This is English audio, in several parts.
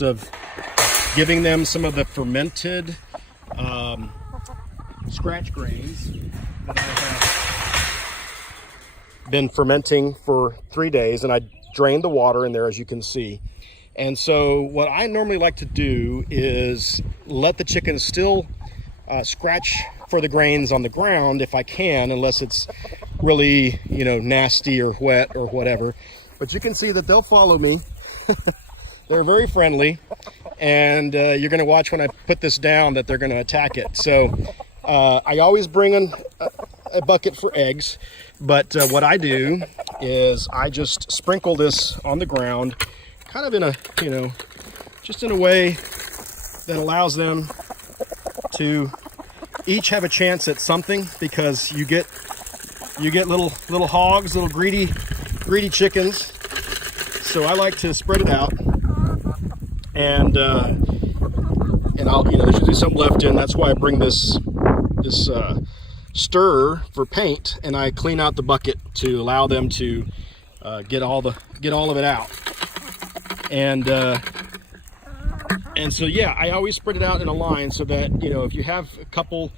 process of giving them some of the fermented scratch grains that I have been fermenting for 3 days, and I drained the water in there, as you can see. And so what I normally like to do is let the chickens still scratch for the grains on the ground if I can, unless it's really, you know, nasty or wet or whatever. But you can see that they'll follow me. They're very friendly, and you're going to watch when I put this down that they're going to attack it. So I always bring in a bucket for eggs, but what I do is I just sprinkle this on the ground, kind of in a, you know, just in a way that allows them to each have a chance at something, because you get little hogs, little greedy chickens. So I like to spread it out, and I'll, you know, there's usually something left in. That's why I bring this stir for paint, and I clean out the bucket to allow them to get all of it out. And so yeah, I always spread it out in a line so that, you know, if you have a couple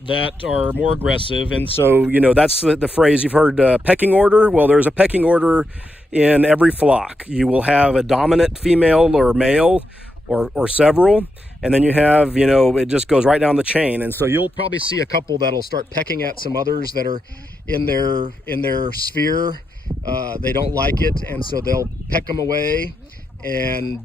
that are more aggressive, and so, you know, that's the phrase you've heard, pecking order. Well, there's a pecking order in every flock. You will have a dominant female or male, or several, and then you have, you know, it just goes right down the chain. And so you'll probably see a couple that'll start pecking at some others that are in their sphere. They don't like it, and so they'll peck them away, and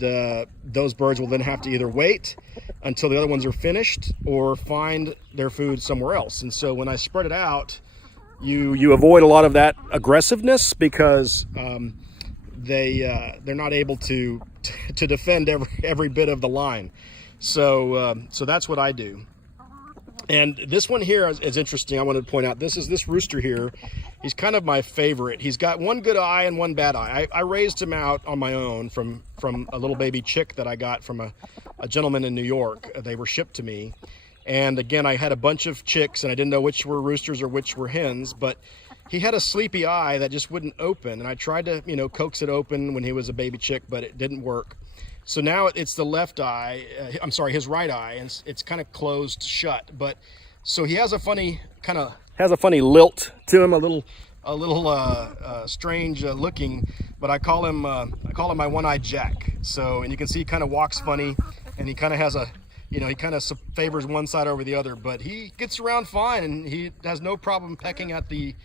those birds will then have to either wait until the other ones are finished or find their food somewhere else. And so when I spread it out, you avoid a lot of that aggressiveness, because they're not able to defend every bit of the line. So that's what I do. And this one here is interesting. I wanted to point out, this rooster here. He's kind of my favorite. He's got one good eye and one bad eye. I raised him out on my own from a little baby chick that I got from a gentleman in New York. They were shipped to me. And again, I had a bunch of chicks, and I didn't know which were roosters or which were hens, but he had a sleepy eye that just wouldn't open. And I tried to, you know, coax it open when he was a baby chick, but it didn't work. So now it's the left eye, I'm sorry, his right eye, and it's kind of closed shut. But so he has a funny lilt to him, a little strange looking, but I call him my one-eyed Jack. So, and you can see he kind of walks funny, and he kind of has a, you know, he kind of favors one side over the other, but he gets around fine, and he has no problem pecking at the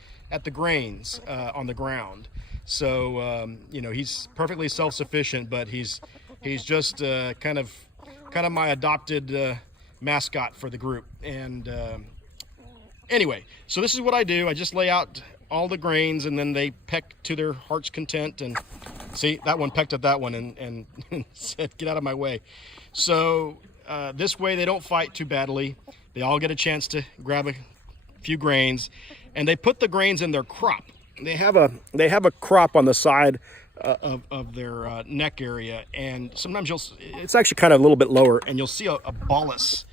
grains on the ground. So you know, he's perfectly self-sufficient, but he's just kind of my adopted mascot for the group. And anyway, so this is what I do. I just lay out all the grains, and then they peck to their heart's content. And see, that one pecked at that one and said, "Get out of my way." So this way they don't fight too badly. They all get a chance to grab a few grains, and they put the grains in their crop. They have a crop on the side of their neck area, and sometimes it's actually kind of a little bit lower, and you'll see a bolus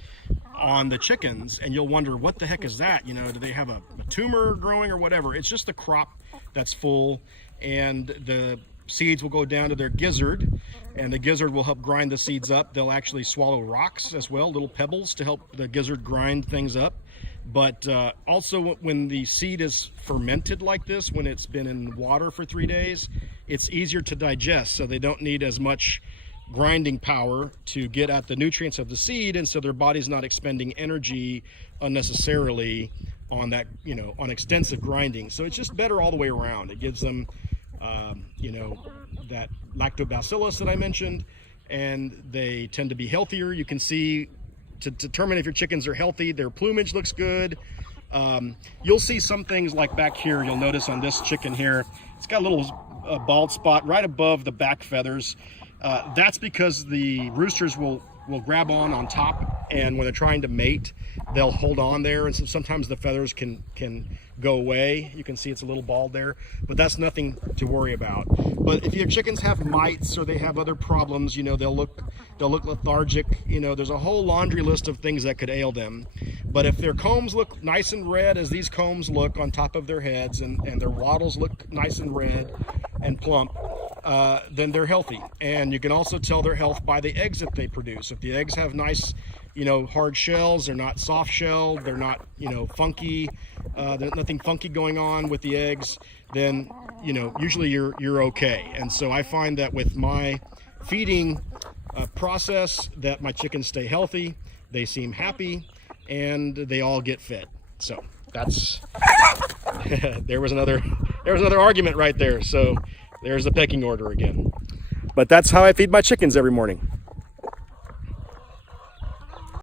on the chickens, and you'll wonder, what the heck is that? You know, do they have a tumor growing or whatever? It's just the crop that's full, and the seeds will go down to their gizzard, and the gizzard will help grind the seeds up. They'll actually swallow rocks as well, little pebbles, to help the gizzard grind things up. But also, when the seed is fermented like this, when it's been in water for 3 days, it's easier to digest, so they don't need as much grinding power to get at the nutrients of the seed, and so their body's not expending energy unnecessarily on that, you know, on extensive grinding. So it's just better all the way around. It gives them you know, that lactobacillus that I mentioned, and they tend to be healthier. You can see, to determine if your chickens are healthy, their plumage looks good. You'll see some things like back here. You'll notice on this chicken here, it's got a little bald spot right above the back feathers. That's because the roosters will grab on top, and when they're trying to mate, they'll hold on there, and so sometimes the feathers can go away. You can see it's a little bald there, but that's nothing to worry about. But if your chickens have mites or they have other problems, you know, they'll look lethargic. You know, there's a whole laundry list of things that could ail them. But if their combs look nice and red, as these combs look on top of their heads, and their wattles look nice and red and plump, then they're healthy. And you can also tell their health by the eggs that they produce. If the eggs have nice, hard shells, they're not soft shelled, they're not, funky, there's nothing funky going on with the eggs, then, usually you're okay. And so I find that with my feeding process that my chickens stay healthy, they seem happy, and they all get fed. So that's there was another argument right there. So there's the pecking order again. But that's how I feed my chickens every morning.